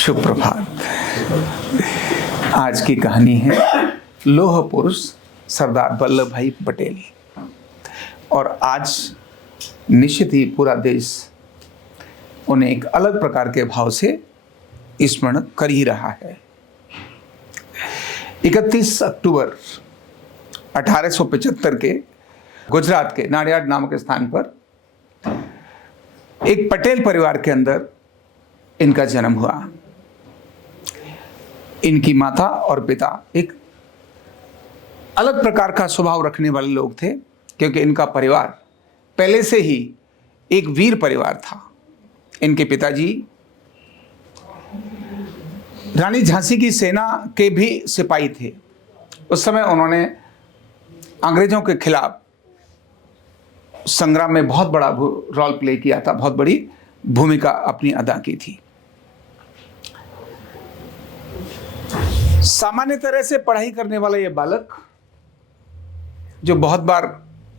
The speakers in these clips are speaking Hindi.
शुभ प्रभात। आज की कहानी है लौह पुरुष सरदार वल्लभ भाई पटेल। और आज निश्चित ही पूरा देश उन्हें एक अलग प्रकार के भाव से स्मरण कर ही रहा है। 31 अक्टूबर 1875 के गुजरात के नाडियाड नामक स्थान पर एक पटेल परिवार के अंदर इनका जन्म हुआ। इनकी माता और पिता एक अलग प्रकार का स्वभाव रखने वाले लोग थे, क्योंकि इनका परिवार पहले से ही एक वीर परिवार था। इनके पिताजी रानी झांसी की सेना के भी सिपाही थे। उस समय उन्होंने अंग्रेजों के खिलाफ संग्राम में बहुत बड़ा रोल प्ले किया था, बहुत बड़ी भूमिका अपनी अदा की थी। सामान्य तरह से पढ़ाई करने वाला ये बालक, जो बहुत बार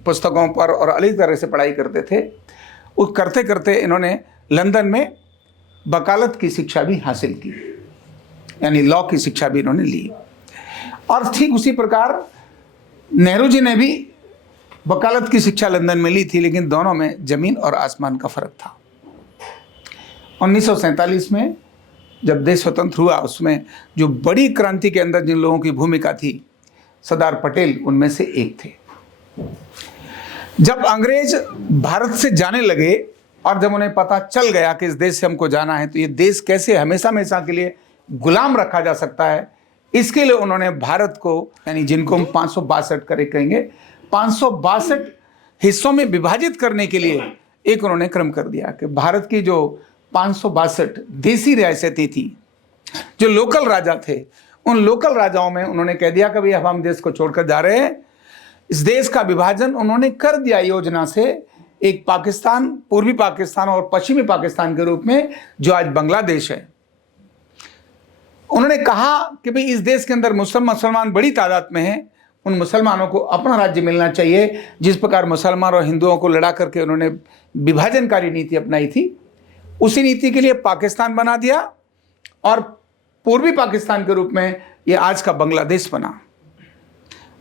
पुस्तकों पर और अलग तरह से पढ़ाई करते थे, वो करते करते इन्होंने लंदन में वकालत की शिक्षा भी हासिल की, यानी लॉ की शिक्षा भी इन्होंने ली। और ठीक उसी प्रकार नेहरू जी ने भी वकालत की शिक्षा लंदन में ली थी, लेकिन दोनों में जमीन और आसमान का फर्क था। 1947 में जब देश स्वतंत्र हुआ, उसमें जो बड़ी क्रांति के अंदर जिन लोगों की भूमिका थी, सरदार पटेल उनमें से एक थे। जब अंग्रेज भारत से जाने लगे और जब उन्हें पता चल गया कि इस देश से हमको जाना है, तो ये देश कैसे हमेशा हमेशा के लिए गुलाम रखा जा सकता है, इसके लिए उन्होंने भारत को, यानी जिनको हम 562 कहेंगे, 562 हिस्सों में विभाजित करने के लिए एक उन्होंने क्रम कर दिया कि भारत की जो 562 देसी रियासतें थी, जो लोकल राजा थे, उन लोकल राजाओं में उन्होंने कह दिया कि भाई अब हम देश को छोड़कर जा रहे हैं। इस देश का विभाजन उन्होंने कर दिया योजना से, एक पाकिस्तान, पूर्वी पाकिस्तान और पश्चिमी पाकिस्तान के रूप में, जो आज बांग्लादेश है। उन्होंने कहा कि भाई इस देश के अंदर मुसलमान बड़ी तादाद में हैं, उन मुसलमानों को अपना राज्य मिलना चाहिए। जिस प्रकार मुसलमान और हिंदुओं को लड़ा करके उन्होंने विभाजनकारी नीति अपनाई थी, उसी नीति के लिए पाकिस्तान बना दिया और पूर्वी पाकिस्तान के रूप में ये आज का बांग्लादेश बना।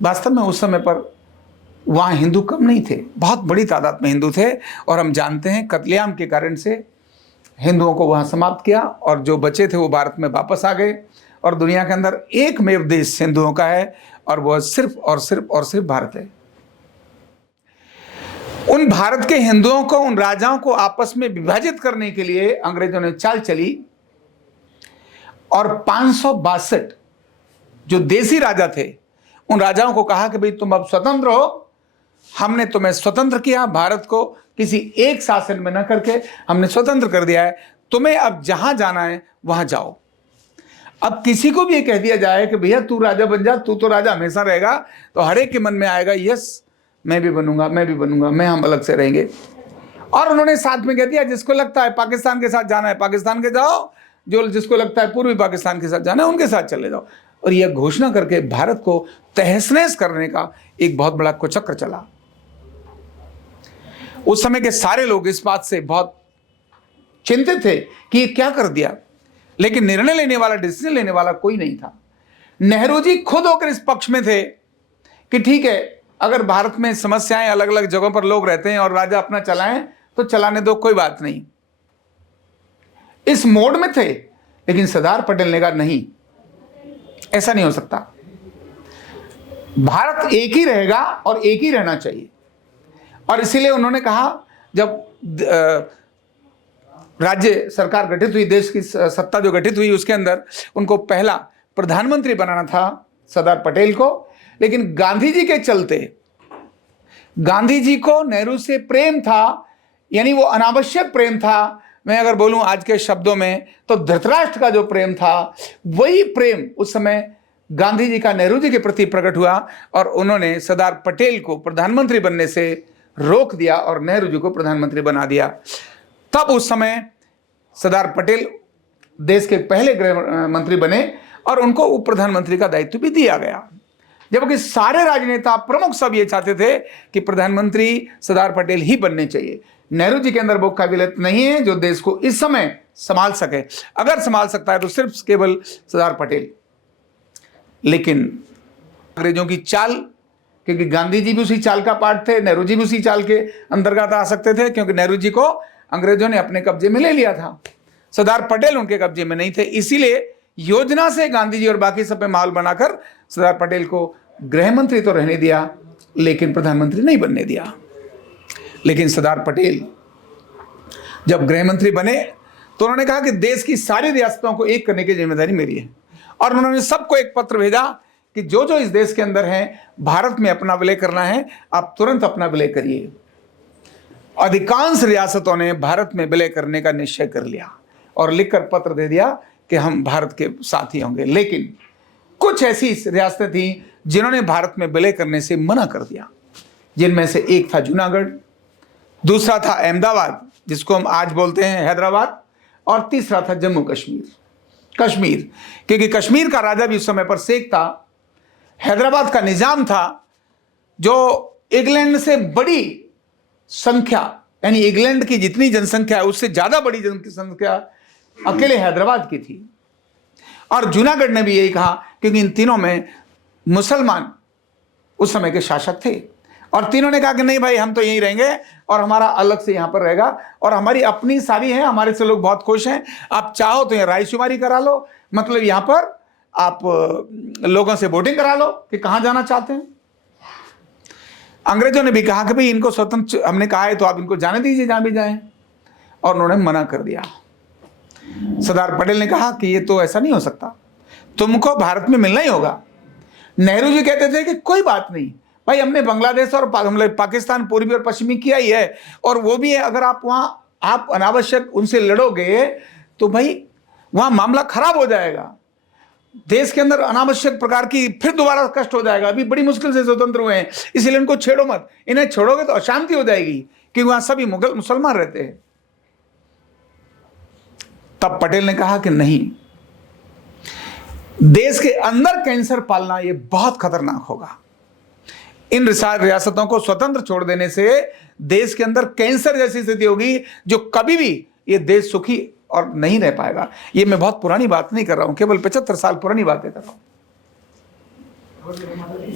वास्तव में उस समय पर वहाँ हिंदू कम नहीं थे, बहुत बड़ी तादाद में हिंदू थे। और हम जानते हैं कत्लेआम के कारण से हिंदुओं को वहाँ समाप्त किया, और जो बचे थे वो भारत में वापस आ गए। और दुनिया के अंदर एकमेव देश हिंदुओं का है, और वह सिर्फ और सिर्फ और सिर्फ भारत है। उन भारत के हिंदुओं को, उन राजाओं को आपस में विभाजित करने के लिए अंग्रेजों ने चाल चली, और 562 जो देसी राजा थे, उन राजाओं को कहा कि भाई तुम अब स्वतंत्र हो, हमने तुम्हें स्वतंत्र किया, भारत को किसी एक शासन में न करके हमने स्वतंत्र कर दिया है, तुम्हें अब जहां जाना है वहां जाओ। अब किसी को भी ये कह दिया जाए कि भैया तू राजा बन जा, तू तो राजा हमेशा रहेगा, तो हर एक के मन में आएगा यस मैं भी बनूंगा, मैं भी बनूंगा, मैं हम अलग से रहेंगे। और उन्होंने साथ में कह दिया जिसको लगता है पाकिस्तान के साथ जाना है पाकिस्तान के जाओ, जो जिसको लगता है पूर्वी पाकिस्तान के साथ जाना है उनके साथ चले जाओ। और यह घोषणा करके भारत को तहस नहस करने का एक बहुत बड़ा कुचक्र चला। उस समय के सारे लोग इस बात से बहुत चिंतित थे कि ये क्या कर दिया, लेकिन निर्णय लेने वाला, डिसीजन लेने वाला कोई नहीं था। नेहरू जी खुद होकर इस पक्ष में थे कि ठीक है, अगर भारत में समस्याएं, अलग अलग जगहों पर लोग रहते हैं और राजा अपना चलाएं तो चलाने दो, कोई बात नहीं, इस मोड में थे। लेकिन सरदार पटेल ने कहा नहीं, ऐसा नहीं हो सकता, भारत एक ही रहेगा और एक ही रहना चाहिए। और इसीलिए उन्होंने कहा, जब राज्य सरकार गठित हुई, देश की सत्ता जो गठित हुई, उसके अंदर उनको पहला प्रधानमंत्री बनाना था सरदार पटेल को। लेकिन गांधी जी के चलते, गांधी जी को नेहरू से प्रेम था, यानी वो अनावश्यक प्रेम था। मैं अगर बोलूं आज के शब्दों में तो धृतराष्ट्र का जो प्रेम था, वही प्रेम उस समय गांधी जी का नेहरू जी के प्रति प्रकट हुआ, और उन्होंने सरदार पटेल को प्रधानमंत्री बनने से रोक दिया और नेहरू जी को प्रधानमंत्री बना दिया। तब उस समय सरदार पटेल देश के पहले गृह मंत्री बने और उनको उप प्रधानमंत्री का दायित्व भी दिया गया। जबकि सारे राजनेता प्रमुख सब ये चाहते थे कि प्रधानमंत्री सरदार पटेल ही बनने चाहिए। नेहरू जी के अंदर वो काबिलियत नहीं है जो देश को इस समय संभाल सके। अगर संभाल सकता है तो सिर्फ केवल सरदार पटेल। लेकिन अंग्रेजों की चाल, क्योंकि गांधी जी भी उसी चाल का पार्ट थे, नेहरू जी भी उसी चाल के अंतर्गत आ सकते थे, क्योंकि नेहरू जी को अंग्रेजों ने अपने कब्जे में ले लिया था, सरदार पटेल उनके कब्जे में नहीं थे। इसीलिए योजना से गांधी जी और बाकी सब पे माहौल बनाकर सरदार पटेल को गृह मंत्री तो रहने दिया, लेकिन प्रधानमंत्री नहीं बनने दिया। लेकिन सरदार पटेल जब गृह मंत्री बने तो उन्होंने कहा कि देश की सारी रियासतों को एक करने की जिम्मेदारी मेरी है, और उन्होंने सबको एक पत्र भेजा कि जो जो इस देश के अंदर हैं, भारत में अपना विलय करना है, आप तुरंत अपना विलय करिए। अधिकांश रियासतों ने भारत में विलय करने का निश्चय कर लिया और लिखकर पत्र दे दिया कि हम भारत के साथ ही होंगे। लेकिन कुछ ऐसी रियासतें थीं जिन्होंने भारत में विलय करने से मना कर दिया, जिनमें से एक था जूनागढ़, दूसरा था अहमदाबाद जिसको हम आज बोलते हैं हैदराबाद, और तीसरा था जम्मू कश्मीर, क्योंकि कश्मीर का राजा भी उस समय पर शेख था। हैदराबाद का निजाम था जो इंग्लैंड से बड़ी संख्या, यानी इंग्लैंड की जितनी जनसंख्या है उससे ज्यादा बड़ी जनसंख्या अकेले हैदराबाद की थी। और जूनागढ़ ने भी यही कहा, क्योंकि इन तीनों में मुसलमान उस समय के शासक थे, और तीनों ने कहा कि नहीं भाई, हम तो यहीं रहेंगे और हमारा अलग से यहां पर रहेगा, और हमारी अपनी सारी है, हमारे से लोग बहुत खुश हैं, आप चाहो तो यहाँ रायशुमारी करा लो, मतलब यहां पर आप लोगों से वोटिंग करा लो कि कहां जाना चाहते हैं। अंग्रेजों ने भी कहा कि भाई इनको स्वतंत्र हमने कहा है तो आप इनको जाने दीजिए जहां भी जाएं, और उन्होंने मना कर दिया। सरदार पटेल ने कहा कि ये तो ऐसा नहीं हो सकता, तुमको भारत में मिलना ही होगा। नेहरू जी कहते थे कि कोई बात नहीं भाई, हमने बांग्लादेश और पाकिस्तान पूर्वी और पश्चिमी किया ही है, और वो भी है, अगर आप वहां आप अनावश्यक उनसे लड़ोगे तो भाई वहां मामला खराब हो जाएगा, देश के अंदर अनावश्यक प्रकार की फिर दोबारा कष्ट हो जाएगा। अभी बड़ी मुश्किल से स्वतंत्र हुए हैं, इसलिए इनको छेड़ो मत, इन्हें छोड़ोगे तो अशांति हो जाएगी, क्योंकि वहां सभी मुसलमान रहते हैं। तब पटेल ने कहा कि नहीं, देश के अंदर कैंसर पालना यह बहुत खतरनाक होगा। इन रियासतों को स्वतंत्र छोड़ देने से देश के अंदर कैंसर जैसी स्थिति होगी जो कभी भी ये देश सुखी और नहीं रह पाएगा। ये मैं बहुत पुरानी बात नहीं कर रहा हूं, केवल 75 साल पुरानी बातें कर रहा हूं।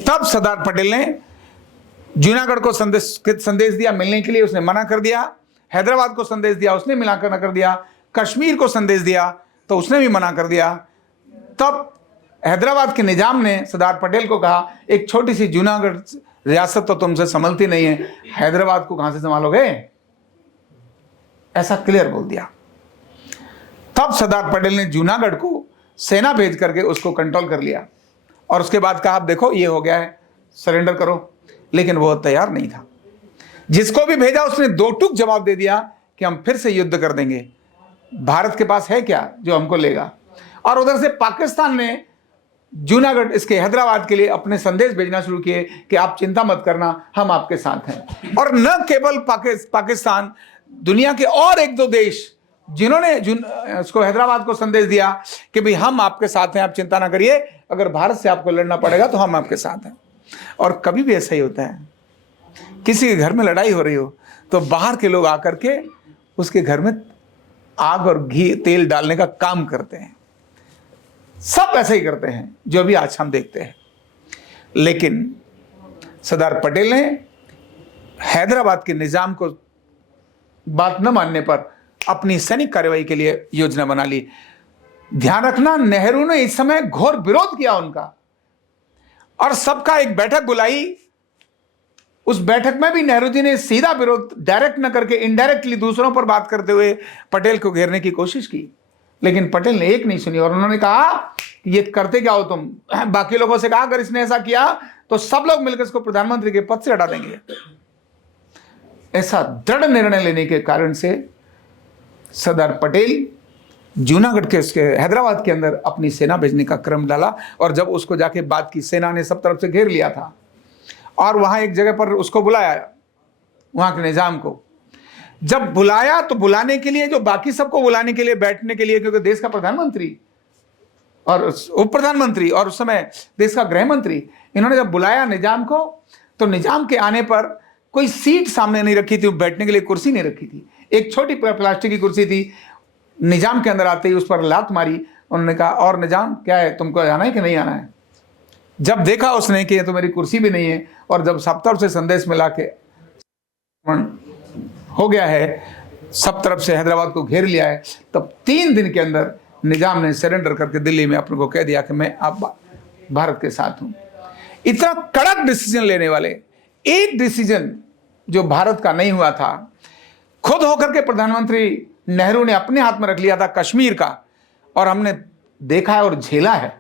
तब सरदार पटेल ने जूनागढ़ को संदेश दिया मिलने के लिए, उसने मना कर दिया। हैदराबाद को संदेश दिया, उसने मना कर दिया। कश्मीर को संदेश दिया तो उसने भी मना कर दिया। तब हैदराबाद के निजाम ने सरदार पटेल को कहा, एक छोटी सी जूनागढ़ रियासत तो तुमसे संभलती नहीं है, हैदराबाद को कहां से संभालोगे, ऐसा क्लियर बोल दिया। तब सरदार पटेल ने जूनागढ़ को सेना भेज करके उसको कंट्रोल कर लिया, और उसके बाद कहा, आप देखो ये हो गया है, सरेंडर करो। लेकिन वो तैयार नहीं था। जिसको भी भेजा उसने दो टूक जवाब दे दिया कि हम फिर से युद्ध कर देंगे, भारत के पास है क्या जो हमको लेगा। और उधर से पाकिस्तान ने जूनागढ़, इसके हैदराबाद के लिए अपने संदेश भेजना शुरू किए कि आप चिंता मत करना, हम आपके साथ हैं। और न केवल पाकिस्तान, दुनिया के और एक दो देश जिन्होंने उसको हैदराबाद को संदेश दिया कि भाई हम आपके साथ हैं, आप चिंता ना करिए, अगर भारत से आपको लड़ना पड़ेगा तो हम आपके साथ हैं। और कभी भी ऐसा ही होता है, किसी के घर में लड़ाई हो रही हो तो बाहर के लोग आकर के उसके घर में आग और घी तेल डालने का काम करते हैं। सब ऐसे ही करते हैं जो भी आज हम देखते हैं। लेकिन सरदार पटेल ने हैदराबाद के निजाम को बात न मानने पर अपनी सैनिक कार्रवाई के लिए योजना बना ली। ध्यान रखना, नेहरू ने इस समय घोर विरोध किया उनका, और सबका एक बैठक बुलाई। उस बैठक में भी नेहरू जी ने सीधा विरोध डायरेक्ट न करके इनडायरेक्टली दूसरों पर बात करते हुए पटेल को घेरने की कोशिश की, लेकिन पटेल ने एक नहीं सुनी। और उन्होंने कहा, ये करते क्या हो तुम? बाकी लोगों से कहा, अगर इसने ऐसा किया तो सब लोग मिलकर इसको प्रधानमंत्री के पद से हटा देंगे। ऐसा दृढ़ निर्णय लेने के कारण से सरदार पटेल जूनागढ़ के उसके हैदराबाद के अंदर अपनी सेना भेजने का क्रम डाला। और जब उसको जाके बात की, सेना ने सब तरफ से घेर लिया था, और वहां एक जगह पर उसको बुलाया, वहां के निजाम को जब बुलाया तो बुलाने के लिए, जो बाकी सबको बुलाने के लिए, बैठने के लिए, क्योंकि देश का प्रधानमंत्री और उप प्रधानमंत्री और उस समय देश का गृह मंत्री, इन्होंने जब बुलाया निजाम को, तो निजाम के आने पर कोई सीट सामने नहीं रखी थी, बैठने के लिए कुर्सी नहीं रखी थी, एक छोटी प्लास्टिक की कुर्सी थी। निजाम के अंदर आते ही उस पर लात मारी। उन्होंने कहा और निजाम क्या है, तुमको आना है कि नहीं आना है? जब देखा उसने कि ये तो मेरी कुर्सी भी नहीं है, और जब सब तरफ से संदेश मिला के हो गया है, सब तरफ से हैदराबाद को घेर लिया है, तब 3 दिन के अंदर निजाम ने सरेंडर करके दिल्ली में अपने को कह दिया कि मैं अब भारत के साथ हूं। इतना कड़क डिसीजन लेने वाले, एक डिसीजन जो भारत का नहीं हुआ था, खुद होकर के प्रधानमंत्री नेहरू ने अपने हाथ में रख लिया था कश्मीर का, और हमने देखा है और झेला है।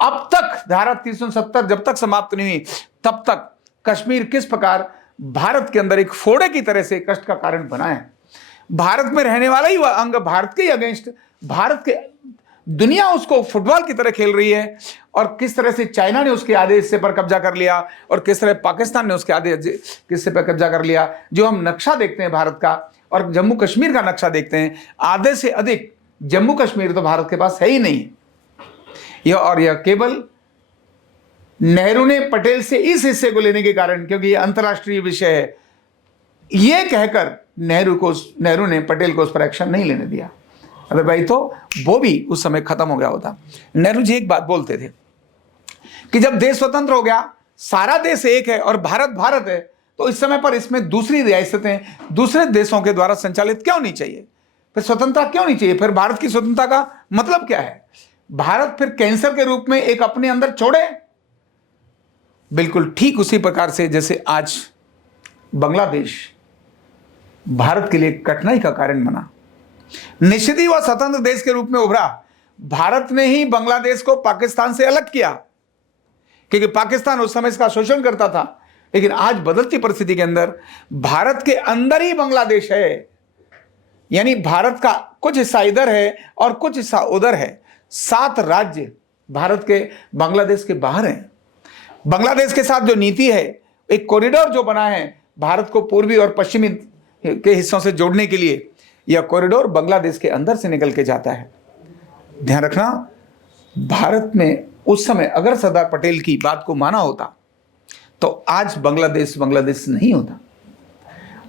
अब तक धारा 370 जब तक समाप्त नहीं हुई तब तक कश्मीर किस प्रकार भारत के अंदर एक फोड़े की तरह से कष्ट का कारण बना है। भारत में रहने वाला ही वह अंग भारत के अगेंस्ट, भारत के दुनिया उसको फुटबॉल की तरह खेल रही है, और किस तरह से चाइना ने उसके आधे हिस्से पर कब्जा कर लिया, और किस तरह पाकिस्तान ने उसके आधे हिस्से पर कब्जा कर लिया। जो हम नक्शा देखते हैं भारत का और जम्मू कश्मीर का नक्शा देखते हैं, आधे से अधिक जम्मू कश्मीर तो भारत के पास है ही नहीं। यह केवल नेहरू ने पटेल से इस हिस्से को लेने के कारण, क्योंकि यह अंतर्राष्ट्रीय विषय है, यह कहकर नेहरू ने पटेल को उस पर एक्शन नहीं लेने दिया। अरे भाई, तो वो भी उस समय खत्म हो गया होता। नेहरू जी एक बात बोलते थे कि जब देश स्वतंत्र हो गया, सारा देश एक है और भारत भारत है, तो इस समय पर इसमें दूसरी रियासतें दूसरे देशों के द्वारा संचालित क्यों नहीं चाहिए? फिर स्वतंत्रता क्यों नहीं चाहिए? फिर भारत की स्वतंत्रता का मतलब क्या है? भारत फिर कैंसर के रूप में एक अपने अंदर छोड़े? बिल्कुल ठीक उसी प्रकार से जैसे आज बांग्लादेश भारत के लिए कठिनाई का कारण बना, निश्चित ही वह स्वतंत्र देश के रूप में उभरा। भारत ने ही बांग्लादेश को पाकिस्तान से अलग किया, क्योंकि पाकिस्तान उस समय इसका शोषण करता था। लेकिन आज बदलती परिस्थिति के अंदर भारत के अंदर ही बांग्लादेश है, यानी भारत का कुछ हिस्सा इधर है और कुछ हिस्सा उधर है। 7 राज्य भारत के बांग्लादेश के बाहर हैं। बांग्लादेश के साथ जो नीति है, एक कॉरिडोर जो बना है भारत को पूर्वी और पश्चिमी के हिस्सों से जोड़ने के लिए, यह कॉरिडोर बांग्लादेश के अंदर से निकल के जाता है। ध्यान रखना, भारत में उस समय अगर सरदार पटेल की बात को माना होता तो आज बांग्लादेश नहीं होता।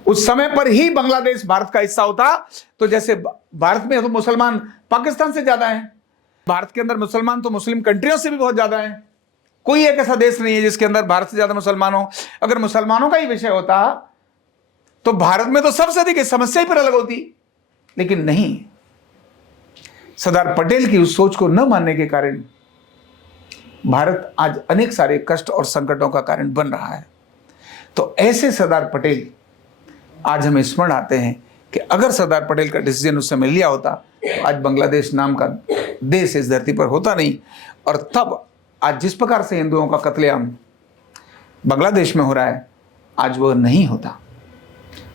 उस समय पर ही बांग्लादेश भारत का हिस्सा होता। तो जैसे भारत में तो मुसलमान पाकिस्तान से ज्यादा हैं, भारत के अंदर मुसलमान तो मुस्लिम कंट्रियों से भी बहुत ज्यादा हैं। कोई एक ऐसा देश नहीं है जिसके अंदर भारत से ज्यादा मुसलमान हो। अगर मुसलमानों का ही विषय होता तो भारत में तो सबसे अधिक समस्या ही पर अलग होती, लेकिन नहीं। सरदार पटेल की उस सोच को न मानने के कारण भारत आज अनेक सारे कष्ट और संकटों का कारण बन रहा है। तो ऐसे सरदार पटेल आज हमें स्मरण आते हैं कि अगर सरदार पटेल का डिसीजन उस समय लिया होता तो आज बांग्लादेश नाम का देश इस धरती पर होता नहीं, और तब आज जिस प्रकार से हिंदुओं का कत्लेआम बांग्लादेश में हो रहा है, आज वह नहीं होता।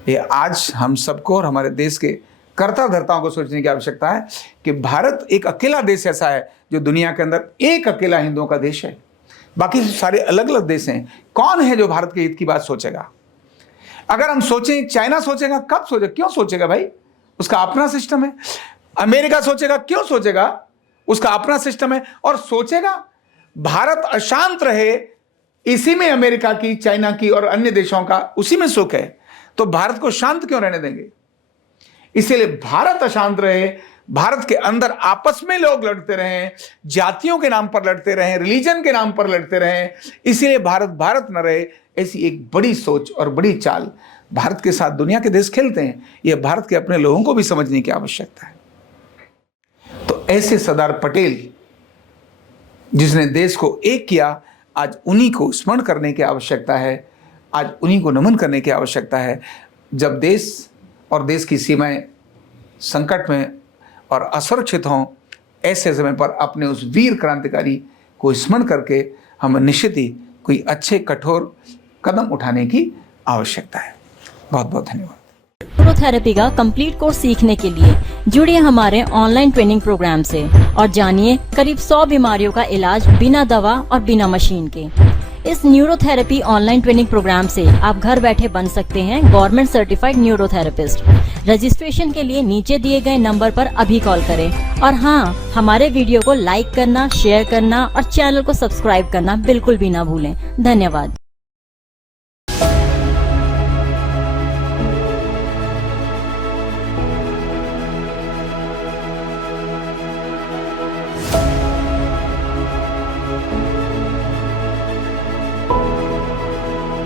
ये आज हम सबको और हमारे देश के कर्ता धर्ताओं को सोचने की आवश्यकता है कि भारत एक अकेला देश ऐसा है जो दुनिया के अंदर एक अकेला हिंदुओं का देश है। बाकी सारे अलग अलग देश हैं। कौन है जो भारत के हित की बात सोचेगा? अगर हम सोचें, चाइना सोचेगा, कब सोचेगा? क्यों सोचेगा भाई? उसका अपना सिस्टम है। अमेरिका सोचेगा, क्यों सोचेगा? उसका अपना सिस्टम है। और सोचेगा भारत अशांत रहे, इसी में अमेरिका की, चाइना की और अन्य देशों का उसी में सुख है, तो भारत को शांत क्यों रहने देंगे? इसीलिए भारत अशांत रहे, भारत के अंदर आपस में लोग लड़ते रहें, जातियों के नाम पर लड़ते रहें, रिलीजन के नाम पर लड़ते रहें, इसीलिए भारत भारत न रहे, ऐसी एक बड़ी सोच और बड़ी चाल भारत के साथ दुनिया के देश खेलते हैं। यह भारत के अपने लोगों को भी समझने की आवश्यकता है। तो ऐसे सरदार पटेल जिसने देश को एक किया, आज उन्हीं को स्मरण करने की आवश्यकता है, आज उन्हीं को नमन करने की आवश्यकता है। जब देश और देश की सीमाएं संकट में और असुरक्षित हों, ऐसे समय पर अपने उस वीर क्रांतिकारी को स्मरण करके हम निश्चित ही कोई अच्छे कठोर कदम उठाने की आवश्यकता है। बहुत बहुत धन्यवाद। न्यूरोथेरेपी का कंप्लीट कोर्स सीखने के लिए जुड़िए हमारे ऑनलाइन ट्रेनिंग प्रोग्राम से और जानिए करीब 100 बीमारियों का इलाज बिना दवा और बिना मशीन के। इस न्यूरोथेरेपी ऑनलाइन ट्रेनिंग प्रोग्राम से आप घर बैठे बन सकते हैं गवर्नमेंट सर्टिफाइड न्यूरोथेरेपिस्ट। रजिस्ट्रेशन के लिए नीचे दिए गए नंबर पर अभी कॉल करें। और हाँ, हमारे वीडियो को लाइक करना, शेयर करना और चैनल को सब्सक्राइब करना बिल्कुल भी ना भूलें। धन्यवाद।